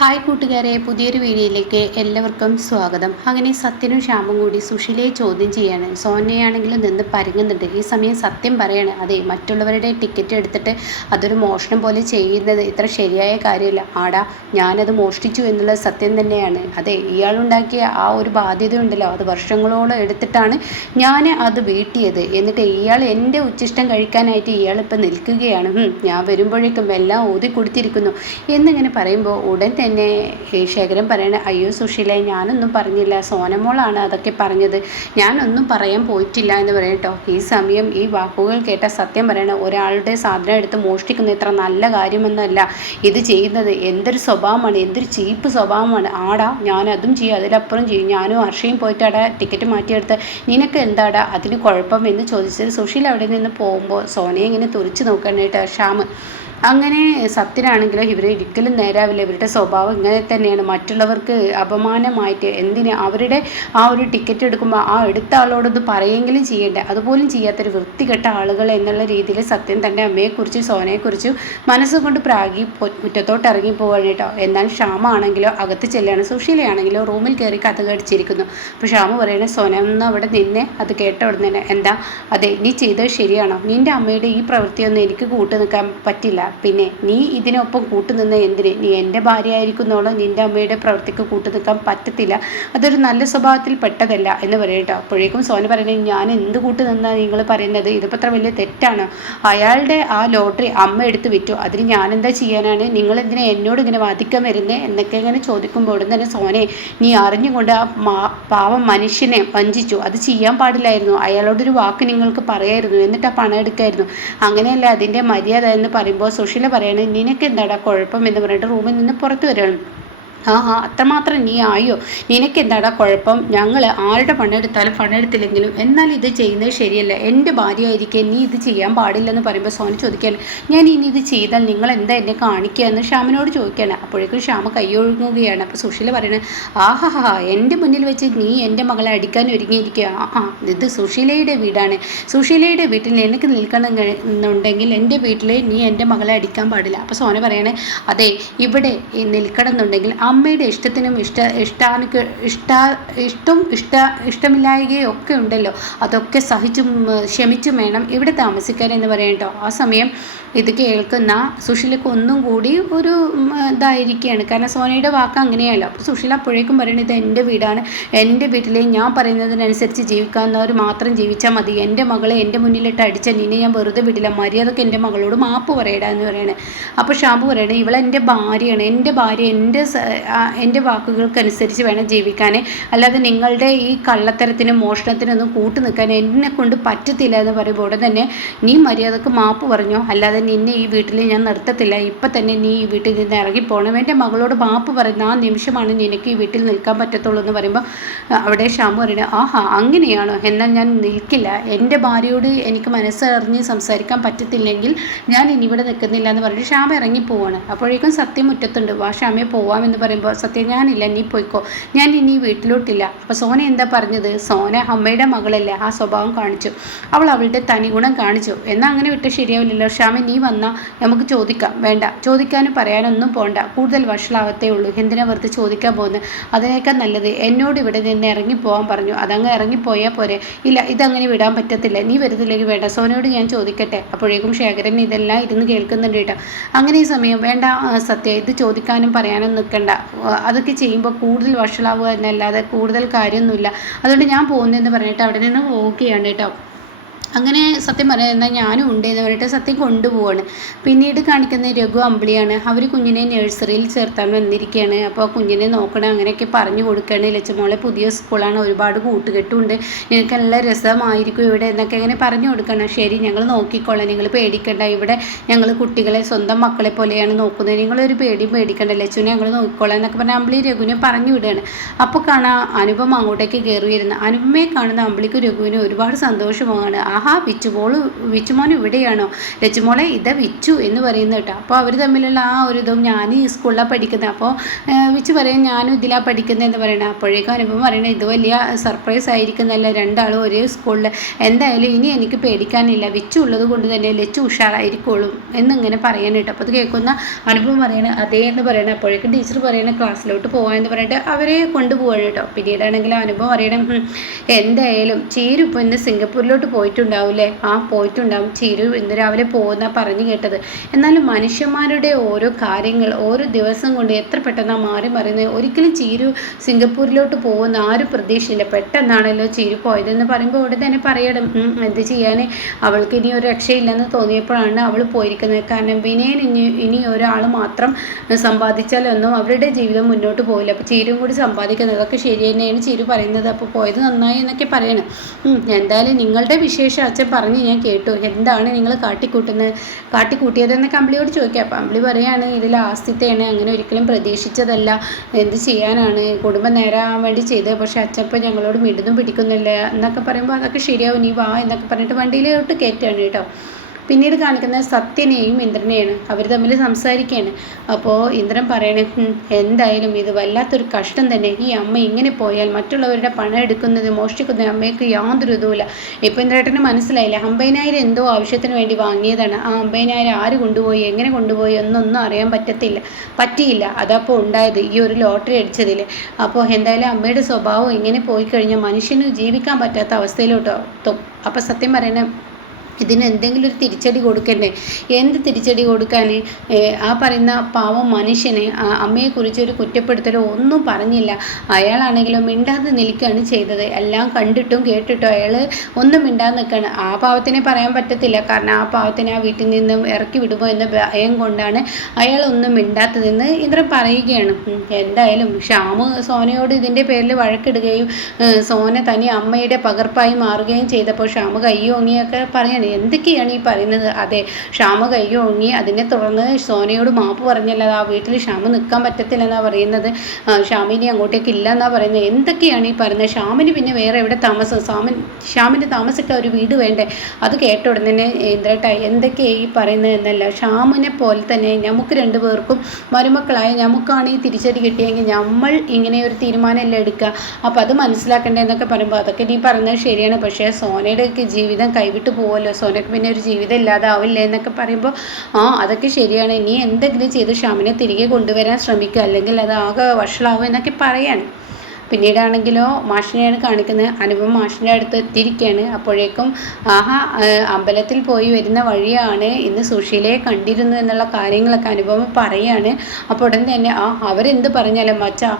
Hi കൂട്ടുകാരെ, പുതിയൊരു വീഡിയോയിലേക്ക് എല്ലാവർക്കും സ്വാഗതം. അങ്ങനെ സത്യനും ശ്യാമും കൂടി സുഷിലയെ ചോദ്യം ചെയ്യാണ്. സോനയാണെങ്കിലും നിന്ന് പരുങ്ങുന്നുണ്ട്. ഈ സമയം സത്യം പറയാണ്, അതെ, മറ്റുള്ളവരുടെ ടിക്കറ്റ് എടുത്തിട്ട് അതൊരു മോഷണം പോലെ ചെയ്യുന്നത് ഇത്ര ശരിയായ കാര്യമില്ല. ആടാ, ഞാനത് മോഷ്ടിച്ചു എന്നുള്ളത് സത്യം തന്നെയാണ്. അതെ, ഇയാളുണ്ടാക്കിയ ആ ഒരു ബാധ്യത ഉണ്ടല്ലോ, അത് വർഷങ്ങളോളം എടുത്തിട്ടാണ് ഞാൻ അത് വീട്ടിയത്. എന്നിട്ട് ഇയാൾ എൻ്റെ ഉച്ചിഷ്ടം കഴിക്കാനായിട്ട് ഇയാളിപ്പോൾ നിൽക്കുകയാണ്. ഞാൻ വരുമ്പോഴേക്കും എല്ലാം ഊതി കൊടുത്തിരിക്കുന്നു എന്നിങ്ങനെ പറയുമ്പോൾ ഉടൻ തന്നെ ശേഖരൻ പറയണ, അയ്യോ സുശീല, ഞാനൊന്നും പറഞ്ഞില്ല, സോനമോളാണ് അതൊക്കെ പറഞ്ഞത്, ഞാനൊന്നും പറയാൻ പോയിട്ടില്ല എന്ന് പറയട്ടോ. ഈ സമയം ഈ വാക്കുകൾ കേട്ട സത്യം പറയണ, ഒരാളുടെ സാധനം എടുത്ത് മോഷ്ടിക്കുന്നത് ഇത്ര നല്ല കാര്യമൊന്നുമല്ല ഇത് ചെയ്യുന്നത്. എന്തൊരു സ്വഭാവമാണ്, എന്തൊരു ചീപ്പ് സ്വഭാവമാണ്. ആടാ, ഞാനതും ചെയ്യും, അതിലപ്പുറം ചെയ്യും. ഞാനും ഹർഷയും പോയിട്ടാടാ ടിക്കറ്റ് മാറ്റിയെടുത്ത്, നിനക്ക് എന്താടാ അതിന് കുഴപ്പം എന്ന് ചോദിച്ചത്. സുശീല അവിടെ നിന്ന് പോകുമ്പോൾ സോനയെ ഇങ്ങനെ തുറിച്ച് നോക്കാനായിട്ട് ശ്യാം. അങ്ങനെ സത്യനാണെങ്കിലോ ഇവരൊരിക്കലും നേരാവില്ല. ഇവരുടെ സ്വഭാവം ഇങ്ങനെ തന്നെയാണ്. മറ്റുള്ളവർക്ക് അപമാനമായിട്ട് എന്തിന് അവരുടെ ആ ഒരു ടിക്കറ്റ് എടുക്കുമ്പോൾ ആ എടുത്ത ആളോടൊന്ന് പറയുമെങ്കിലും ചെയ്യേണ്ടേ, അതുപോലും ചെയ്യാത്തൊരു വൃത്തികെട്ട ആളുകൾ എന്നുള്ള രീതിയിൽ സത്യം തൻ്റെ അമ്മയെക്കുറിച്ചും സോനയെക്കുറിച്ചും മനസ്സുകൊണ്ട് പ്രാഗി മുറ്റത്തോട്ട് ഇറങ്ങി പോവാണ് കേട്ടോ. എന്നാൽ ശ്യാമാണെങ്കിലോ അകത്ത് ചെല്ലുകയാണ്. സുശീലയാണെങ്കിലോ റൂമിൽ കയറി കഥ കടിച്ചിരിക്കുന്നു. അപ്പോൾ ശ്യാമ പറയണേ, സോന ഒന്ന് അവിടെ നിന്നെ അത് കേട്ട ഉടനെ തന്നെ, എന്താ, അതെ, നീ ചെയ്തത് ശരിയാണോ? നിൻ്റെ അമ്മയുടെ ഈ പ്രവൃത്തിയൊന്നും എനിക്ക് കൂട്ടു നിൽക്കാൻ പറ്റില്ല. പിന്നെ നീ ഇതിനൊപ്പം കൂട്ടുനിന്ന എന്തിന്? നീ എൻ്റെ ഭാര്യ ആയിരിക്കുന്നോളം നിൻ്റെ അമ്മയുടെ പ്രവൃത്തിക്ക് കൂട്ടു നിൽക്കാൻ പറ്റത്തില്ല, അതൊരു നല്ല സ്വഭാവത്തിൽ പെട്ടതല്ല എന്ന് പറയട്ടോ. അപ്പോഴേക്കും സോന പറയുന്നത്, ഞാൻ എന്ത് കൂട്ടു നിന്നാ നിങ്ങൾ പറയുന്നത്? ഇതിപ്പോൾ അത്ര വലിയ തെറ്റാണ്. അയാളുടെ ആ ലോട്ടറി അമ്മ എടുത്ത് വിറ്റു, അതിന് ഞാനെന്താ ചെയ്യാനാണ്? നിങ്ങളെന്തിനാ എന്നോട് ഇങ്ങനെ വാദിക്കാൻ വരുന്നത് എന്നൊക്കെ ഇങ്ങനെ ചോദിക്കുമ്പോൾ ഉടൻ തന്നെ, സോനെ, നീ അറിഞ്ഞുകൊണ്ട് ആ പാവം മനുഷ്യനെ വഞ്ചിച്ചു, അത് ചെയ്യാൻ പാടില്ലായിരുന്നു. അയാളോടൊരു വാക്ക് നിങ്ങൾക്ക് പറയായിരുന്നു, എന്നിട്ട് ആ പണം എടുക്കായിരുന്നു. അങ്ങനെയല്ല അതിൻ്റെ മര്യാദ എന്ന് പറയുമ്പോൾ സുശീല പറയണേ, നിനക്ക് എന്താടാ കുഴപ്പം എന്ന് പറഞ്ഞിട്ട് റൂമിൽ നിന്ന് പുറത്തു വരികയാണ്. അത്രമാത്രം നീ ആയോ? നിനക്കെന്താടാ കുഴപ്പം? ഞങ്ങൾ ആരുടെ പണെടുത്താലും പണെടുത്തില്ലെങ്കിലും എന്നാൽ ഇത് ചെയ്യുന്നത് ശരിയല്ല. എൻ്റെ ഭാര്യയായിരിക്കെ നീ ഇത് ചെയ്യാൻ പാടില്ലെന്ന് പറയുമ്പോൾ സോന ചോദിക്കുകയാണ്, ഞാൻ ഇനി ഇത് ചെയ്താൽ നിങ്ങൾ എന്താ എന്നെ കാണിക്കുക എന്ന് ശ്യാമിനോട് ചോദിക്കുകയാണ്. അപ്പോഴേക്കും ശ്യാമ കൈയൊഴുങ്ങുകയാണ്. അപ്പോൾ സുശീല പറയുന്നത്, എൻ്റെ മുന്നിൽ വെച്ച് നീ എൻ്റെ മകളെ അടിക്കാൻ ഒരുങ്ങിയിരിക്കുക. ഇത് സുശീലയുടെ വീടാണ്. സുശീലയുടെ വീട്ടിൽ എനിക്ക് നിൽക്കണമെന്നുണ്ടെങ്കിൽ എൻ്റെ വീട്ടിൽ നീ എൻ്റെ മകളെ അടിക്കാൻ പാടില്ല. അപ്പോൾ സോന പറയണേ, അതെ, ഇവിടെ നിൽക്കണം എന്നുണ്ടെങ്കിൽ അമ്മയുടെ ഇഷ്ടത്തിനും ഇഷ്ടമില്ലായകയും ഒക്കെ ഉണ്ടല്ലോ, അതൊക്കെ സഹിച്ചും ക്ഷമിച്ചും വേണം ഇവിടെ താമസിക്കാൻ എന്ന് പറയട്ടോ. ആ സമയം ഇത് കേൾക്കുന്ന സുശീലക്ക് ഒന്നും കൂടി ഒരു ഇതായിരിക്കുകയാണ്. കാരണം സോനയുടെ വാക്ക് അങ്ങനെയല്ല. അപ്പോൾ സുശീല അപ്പോഴേക്കും പറയുന്നത്, ഇത് എൻ്റെ വീടാണ്, എൻ്റെ വീട്ടിൽ ഞാൻ പറയുന്നതിനനുസരിച്ച് ജീവിക്കാവുന്നവർ മാത്രം ജീവിച്ചാൽ മതി. എൻ്റെ മകളെ എൻ്റെ മുന്നിലിട്ട് അടിച്ച നിന്നെ ഞാൻ വെറുതെ വിടില്ല, മര്യാദക്ക് എൻ്റെ മകളോട് മാപ്പ് പറയടാ എന്ന് പറയണേ. അപ്പോൾ ഷാമ്പു പറയണേ, ഇവളെൻ്റെ ഭാര്യയാണ്, എൻ്റെ ഭാര്യ എൻ്റെ വാക്കുകൾക്കനുസരിച്ച് വേണം ജീവിക്കാൻ, അല്ലാതെ നിങ്ങളുടെ ഈ കള്ളത്തരത്തിനും മോഷണത്തിനൊന്നും കൂട്ടു നിൽക്കാൻ എന്നെ കൊണ്ട് പറ്റത്തില്ല എന്ന് പറയുമ്പോൾ ഉടൻ തന്നെ, നീ മര്യാദക്ക് മാപ്പ് പറഞ്ഞോ, അല്ലാതെ നിന്നെ ഈ വീട്ടിൽ ഞാൻ നിർത്തത്തില്ല, ഇപ്പം തന്നെ നീ ഈ വീട്ടിൽ നിന്ന് ഇറങ്ങിപ്പോകണം, എൻ്റെ മകളോട് മാപ്പ് പറയുന്ന ആ നിമിഷമാണ് നിനക്ക് ഈ വീട്ടിൽ നിൽക്കാൻ പറ്റത്തുള്ളൂ എന്ന് പറയുമ്പോൾ അവിടെ ഷാമു പറയുന്നത്, അങ്ങനെയാണോ? എന്നാൽ ഞാൻ നിൽക്കില്ല. എൻ്റെ ഭാര്യയോട് എനിക്ക് മനസ്സറിഞ്ഞ് സംസാരിക്കാൻ പറ്റത്തില്ലെങ്കിൽ ഞാൻ ഇനി ഇവിടെ നിൽക്കുന്നില്ല എന്ന് പറഞ്ഞിട്ട് ഷാമ ഇറങ്ങിപ്പോവാണ്. അപ്പോഴേക്കും സത്യം മുറ്റത്തുണ്ട്. ഷാമയെ പോവാമെന്ന് പറയുമ്പോൾ സത്യം, ഞാനില്ല, നീ പോയിക്കോ, ഞാൻ ഇനി വീട്ടിലോട്ടില്ല. അപ്പോൾ സോന എന്താ പറഞ്ഞത്? സോന അമ്മയുടെ മകളല്ലേ, ആ സ്വഭാവം കാണിച്ചു, അവളുടെ തനി ഗുണം കാണിച്ചു. എന്നാൽ അങ്ങനെ വിട്ട് ശരിയാവില്ലല്ലോ. ശ്യാമ, നീ വന്നാൽ നമുക്ക് ചോദിക്കാം. വേണ്ട, ചോദിക്കാനും പറയാനൊന്നും പോകണ്ട, കൂടുതൽ വഷളാവത്തേ ഉള്ളൂ. എന്തിനാ വെറുതെ ചോദിക്കാൻ പോകുന്നത്? അതിനേക്കാൾ നല്ലത് എന്നോട് ഇവിടെ നിന്ന് ഇറങ്ങിപ്പോകാൻ പറഞ്ഞു, അതങ്ങ് ഇറങ്ങിപ്പോയാൽ പോരെ. ഇല്ല, ഇതങ്ങനെ വിടാൻ പറ്റത്തില്ല, നീ വരുന്നില്ലെങ്കിൽ വേണ്ട, സോനയോട് ഞാൻ ചോദിക്കട്ടെ. അപ്പോഴേക്കും ശേഖരൻ ഇതെല്ലാം ഇരുന്ന് കേൾക്കുന്നുണ്ട് കേട്ടോ. അങ്ങനെ ഈ സമയം, വേണ്ട സത്യ, ഇത് ചോദിക്കാനും പറയാനും നിൽക്കണ്ട, അതൊക്കെ ചെയ്യുമ്പോൾ കൂടുതൽ വഷളാവുക എന്നല്ലാതെ കൂടുതൽ കാര്യമൊന്നുമില്ല, അതുകൊണ്ട് ഞാൻ പോകുന്നതെന്ന് പറഞ്ഞിട്ട് അവിടെ നിന്ന് പോവുകയാണ് കേട്ടോ. അങ്ങനെ സത്യം പറയാം, എന്നാൽ ഞാനും ഉണ്ട് എന്ന് പറഞ്ഞിട്ട് സത്യം കൊണ്ടുപോവാണ്. പിന്നീട് കാണിക്കുന്ന രഘു അമ്പിളിയാണ്. അവർ കുഞ്ഞിനെ നഴ്സറിയിൽ ചേർത്താൻ വന്നിരിക്കുകയാണ്. അപ്പോൾ കുഞ്ഞിനെ നോക്കണം അങ്ങനെയൊക്കെ പറഞ്ഞു കൊടുക്കുകയാണ്. ലച്ചുമോളെ പുതിയ സ്കൂളാണ്, ഒരുപാട് കൂട്ടുകെട്ടുണ്ട്, നിനക്ക് നല്ല രസമായിരിക്കും ഇവിടെ എന്നൊക്കെ അങ്ങനെ പറഞ്ഞു കൊടുക്കണം. ശരി, ഞങ്ങൾ നോക്കിക്കോളാം, നിങ്ങൾ പേടിക്കണ്ട, ഇവിടെ ഞങ്ങൾ കുട്ടികളെ സ്വന്തം മക്കളെ പോലെയാണ് നോക്കുന്നത്, നിങ്ങളൊരു പേടിയും പേടിക്കണ്ട, ലച്ചുവിനെ ഞങ്ങൾ നോക്കിക്കോളാം എന്നൊക്കെ പറഞ്ഞാൽ അമ്പിളി രഘുവിനെ പറഞ്ഞു വിടുകയാണ്. അപ്പോൾ കാണാം അനുപമ അങ്ങോട്ടേക്ക് കയറി വരുന്നത്. അനുപമയെ കാണുന്ന അമ്പിളിക്ക് രഘുവിന് ഒരുപാട് സന്തോഷമാണ്. ആഹാ വിച്ചുമോൻ ഇവിടെയാണോ, ലച്ചുമോളെ ഇതാ വിച്ചു എന്ന് പറയുന്നത് കേട്ടോ. അപ്പോൾ അവർ തമ്മിലുള്ള ആ ഒരു ഇതും, ഞാൻ ഈ സ്കൂളിലാണ് പഠിക്കുന്നത്, അപ്പോൾ വിച്ചു പറയും ഞാനും ഇതിലാണ് പഠിക്കുന്നത് എന്ന് പറയണം. അപ്പോഴേക്കും അനുഭവം പറയണത് ഇത് വലിയ സർപ്രൈസ് ആയിരിക്കുന്നല്ല, രണ്ടാളും ഒരേ സ്കൂളിൽ, എന്തായാലും ഇനി എനിക്ക് പേടിക്കാനില്ല, വിച്ചു ഉള്ളത് കൊണ്ട് തന്നെ ലച്ചു ഉഷാറായിരിക്കുള്ളൂ എന്നിങ്ങനെ പറയാൻ കേട്ടോ. അപ്പോൾ അത് കേൾക്കുന്ന അനുഭവം പറയണേ അതേ എന്ന് പറയണേ. അപ്പോഴേക്കും ടീച്ചർ പറയണേ ക്ലാസ്സിലോട്ട് പോകാമെന്ന് പറഞ്ഞിട്ട് അവരെ കൊണ്ടുപോവാണ് കേട്ടോ. പിന്നീടാണെങ്കിൽ അനുഭവം പറയണം എന്തായാലും ചീരു ഇപ്പോൾ ഇന്ന് സിംഗപ്പൂരിലോട്ട് പോയിട്ടുണ്ടാവില്ലേ, ആ പോയിട്ടുണ്ടാവും, ചീരു ഇന്ന് രാവിലെ പോകുന്ന പറഞ്ഞു കേട്ടത്. എന്നാലും മനുഷ്യന്മാരുടെ ഓരോ കാര്യങ്ങൾ ഓരോ ദിവസം കൊണ്ട് എത്ര പെട്ടെന്നാണ് മാറി മറിയുന്നത്. ഒരിക്കലും ചീരു സിംഗപ്പൂരിലോട്ട് പോകുന്ന ആരും പ്രതീക്ഷയില്ല, പെട്ടെന്നാണല്ലോ ചീരു പോയതെന്ന് പറയുമ്പോൾ അവിടെ തന്നെ പറയണം എന്ത് ചെയ്യാൻ, അവൾക്ക് ഇനി ഒരു രക്ഷയില്ലെന്ന് തോന്നിയപ്പോഴാണ് അവൾ പോയിരിക്കുന്നത്. കാരണം വിനയൻ ഇനി ഒരാൾ മാത്രം സമ്പാദിച്ചാലൊന്നും അവരുടെ ജീവിതം മുന്നോട്ട് പോകില്ല. അപ്പോൾ ചീരും കൂടി സമ്പാദിക്കുന്നത് അതൊക്കെ ശരി തന്നെയാണ് ചീരു പറയുന്നത്. അപ്പോൾ പോയത് നന്നായി എന്നൊക്കെ പറയണം. എന്തായാലും നിങ്ങളുടെ വിശേഷം അച്ഛൻ പറഞ്ഞ് ഞാൻ കേട്ടു, എന്താണ് നിങ്ങൾ കാട്ടിക്കൂട്ടിയതെന്നൊക്കെ അമ്പിളിയോട് ചോദിക്കാം. അപ്പം അമ്പിളി പറയാണ് ഇത് ലാസ്റ്റത്തെയാണ്, അങ്ങനെ ഒരിക്കലും പ്രതീക്ഷിച്ചതല്ല, എന്ത് ചെയ്യാനാണ്, കുടുംബം നേരാൻ വേണ്ടി ചെയ്തത്, പക്ഷേ അച്ഛൻ ഇപ്പം ഞങ്ങളോട് മിടുന്നും പിടിക്കുന്നില്ല എന്നൊക്കെ പറയുമ്പോൾ അതൊക്കെ ശരിയാവും, നീ വാ എന്നൊക്കെ പറഞ്ഞിട്ട് വണ്ടിയിലോട്ട് കയറ്റുകയാണ് കേട്ടോ. പിന്നീട് കാണിക്കുന്നത് സത്യനെയും ഇന്ദ്രനെയാണ്. അവർ തമ്മിൽ സംസാരിക്കുകയാണ്. അപ്പോൾ ഇന്ദ്രൻ പറയണേ എന്തായാലും ഇത് വല്ലാത്തൊരു കഷ്ടം തന്നെ, ഈ അമ്മ ഇങ്ങനെ പോയാൽ മറ്റുള്ളവരുടെ പണം എടുക്കുന്നത് മോഷ്ടിക്കുന്നത് അമ്മയ്ക്ക് യാതൊരു ഇതുമില്ല. ഇപ്പോൾ ഇന്ദ്രേട്ടന് മനസ്സിലായില്ല, 50,000 എന്തോ ആവശ്യത്തിന് വേണ്ടി വാങ്ങിയതാണ്, ആ 50,000 ആര് കൊണ്ടുപോയി എങ്ങനെ കൊണ്ടുപോയി എന്നൊന്നും അറിയാൻ പറ്റിയില്ല. അതപ്പോൾ ഉണ്ടായത് ഈ ഒരു ലോട്ടറി അടിച്ചതിൽ. അപ്പോൾ എന്തായാലും അമ്മയുടെ സ്വഭാവം ഇങ്ങനെ പോയി കഴിഞ്ഞാൽ മനുഷ്യന് ജീവിക്കാൻ പറ്റാത്ത അവസ്ഥയിലോട്ടോ. അപ്പോൾ സത്യം പറയണേ ഇതിന് എന്തെങ്കിലും ഒരു തിരിച്ചടി കൊടുക്കണ്ടേ, എന്ത് തിരിച്ചടി കൊടുക്കാൻ, ആ പറയുന്ന പാവം മനുഷ്യനെ അമ്മയെക്കുറിച്ച് ഒരു കുറ്റപ്പെടുത്തലോ ഒന്നും പറഞ്ഞില്ല. അയാളാണെങ്കിലും മിണ്ടാതെ നിൽക്കുകയാണ് ചെയ്തത്. എല്ലാം കണ്ടിട്ടും കേട്ടിട്ടും അയാൾ ഒന്നും മിണ്ടാതെ നിൽക്കുകയാണ്. ആ പാവത്തിനെ പറയാൻ പറ്റത്തില്ല, കാരണം ആ പാവത്തിനെ ആ വീട്ടിൽ നിന്നും ഇറക്കി വിടുമോ എന്ന ഭയം കൊണ്ടാണ് അയാൾ ഒന്നും മിണ്ടാത്തതെന്ന് ഇന്ദ്രൻ പറയുകയാണ്. എന്തായാലും ശ്യാമ് സോനയോട് ഇതിൻ്റെ പേരിൽ വഴക്കിടുകയും സോന തനി അമ്മയുടെ പകർപ്പായി മാറുകയും ചെയ്തപ്പോൾ ശ്യാമ് കയ്യോങ്ങിയൊക്കെ പറയണേ എന്തൊക്കെയാണ് ഈ പറയുന്നത്. അതെ, ശ്യാമ കയ്യോങ്ങി, അതിനെ തുടർന്ന് സോനയോട് മാപ്പ് പറഞ്ഞല്ലാതെ ആ വീട്ടിൽ ശ്യാമ നിൽക്കാൻ പറ്റത്തില്ലെന്നാണ് പറയുന്നത്. ശ്യാമിനി അങ്ങോട്ടേക്ക് ഇല്ല എന്നാണ് പറയുന്നത്. എന്തൊക്കെയാണ് ഈ പറയുന്നത്, ശ്യാമിന് പിന്നെ വേറെ എവിടെ താമസം, ശ്യാമിന് താമസിക്കാൻ ഒരു വീട് വേണ്ടേ. അത് കേട്ട ഉടനെ ഇന്ദ്രേട്ട എന്തൊക്കെയാണ് ഈ പറയുന്നത് എന്നല്ല, ശ്യാമിനെ പോലെ തന്നെ നമുക്ക് രണ്ടുപേർക്കും മരുമക്കളായ നമുക്കാണ് ഈ തിരിച്ചടി കിട്ടിയെങ്കിൽ നമ്മൾ ഇങ്ങനെ ഒരു തീരുമാനമല്ല എടുക്കുക, അപ്പോൾ അത് മനസ്സിലാക്കണ്ടേ എന്നൊക്കെ പറയുമ്പോൾ അതൊക്കെ നീ പറയുന്നത് ശരിയാണ്, പക്ഷേ സോനയുടെ ജീവിതം കൈവിട്ട് പോകുമല്ലോ, സോനക്ക് പിന്നെ ഒരു ജീവിതം ഇല്ലാതാവില്ലേ എന്നൊക്കെ പറയുമ്പോൾ അതൊക്കെ ശരിയാണ്, നീ എന്തെങ്കിലും ചെയ്ത് ശ്യാമിനെ തിരികെ കൊണ്ടുവരാൻ ശ്രമിക്കുക, അല്ലെങ്കിൽ അത് ആകെ വഷളാവും എന്നൊക്കെ പറയാണ്. പിന്നീടാണെങ്കിലോ മാഷിനെയാണ് കാണിക്കുന്നത്. അനുപമ മാഷിൻ്റെ അടുത്ത് എത്തിയിരിക്കുകയാണ്. അപ്പോഴേക്കും അമ്പലത്തിൽ പോയി വരുന്ന വഴിയാണ് ഇന്ന് സുശീലയെ കണ്ടിരുന്നു എന്നുള്ള കാര്യങ്ങളൊക്കെ അനുപമ പറയാണ്. അപ്പോൾ ഉടൻ തന്നെ അവരെന്ത് പറഞ്ഞാലും അച്ഛാ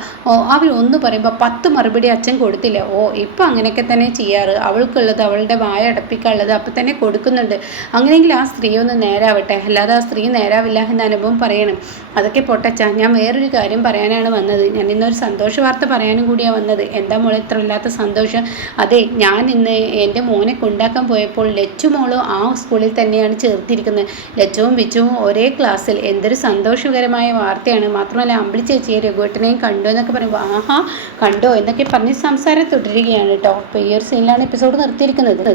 അവരൊന്ന് പറയുമ്പോൾ 10 മറുപടി അച്ഛൻ കൊടുത്തില്ല. ഇപ്പം അങ്ങനെയൊക്കെ തന്നെ ചെയ്യാറ്, അവൾക്കുള്ളത് അവളുടെ വായ അടപ്പിക്കാനുള്ളത് അപ്പം തന്നെ കൊടുക്കുന്നുണ്ട്, അങ്ങനെയെങ്കിൽ ആ സ്ത്രീ ഒന്ന് നേരാവട്ടെ, അല്ലാതെ ആ സ്ത്രീ നേരാവില്ല എന്ന് അനുഭവം പറയണം. അതൊക്കെ പൊട്ടച്ച, ഞാൻ വേറൊരു കാര്യം പറയാനാണ് വന്നത്, ഞാൻ ഇന്നൊരു സന്തോഷ വാർത്ത പറയാനും കൂടിയാണ് വന്നത്. എന്താ മോളെ ഇത്ര ഇല്ലാത്ത സന്തോഷം? അതെ, ഞാൻ ഇന്ന് എൻ്റെ മോനെ കൊണ്ടാക്കാൻ പോയപ്പോൾ ലച്ചു മോളും ആ സ്കൂളിൽ തന്നെയാണ് ചേർത്തിരിക്കുന്നത്, ലച്ചുവും വിച്ചുവും ഒരേ ക്ലാസ്സിൽ. എന്തൊരു സന്തോഷകരമായ വാർത്തയാണ്. മാത്രമല്ല അമ്പിളി ചേച്ചിയെ രഘുവേട്ടനെയും കണ്ടു എന്നൊക്കെ പറയുമ്പോൾ കണ്ടോ എന്നൊക്കെ പറഞ്ഞ് സംസാരം തുടരുകയാണ് കേട്ടോ. അപ്പോൾ ഈ ഒരു സീനിലാണ് എപ്പിസോഡ് നിർത്തിയിരിക്കുന്നത്.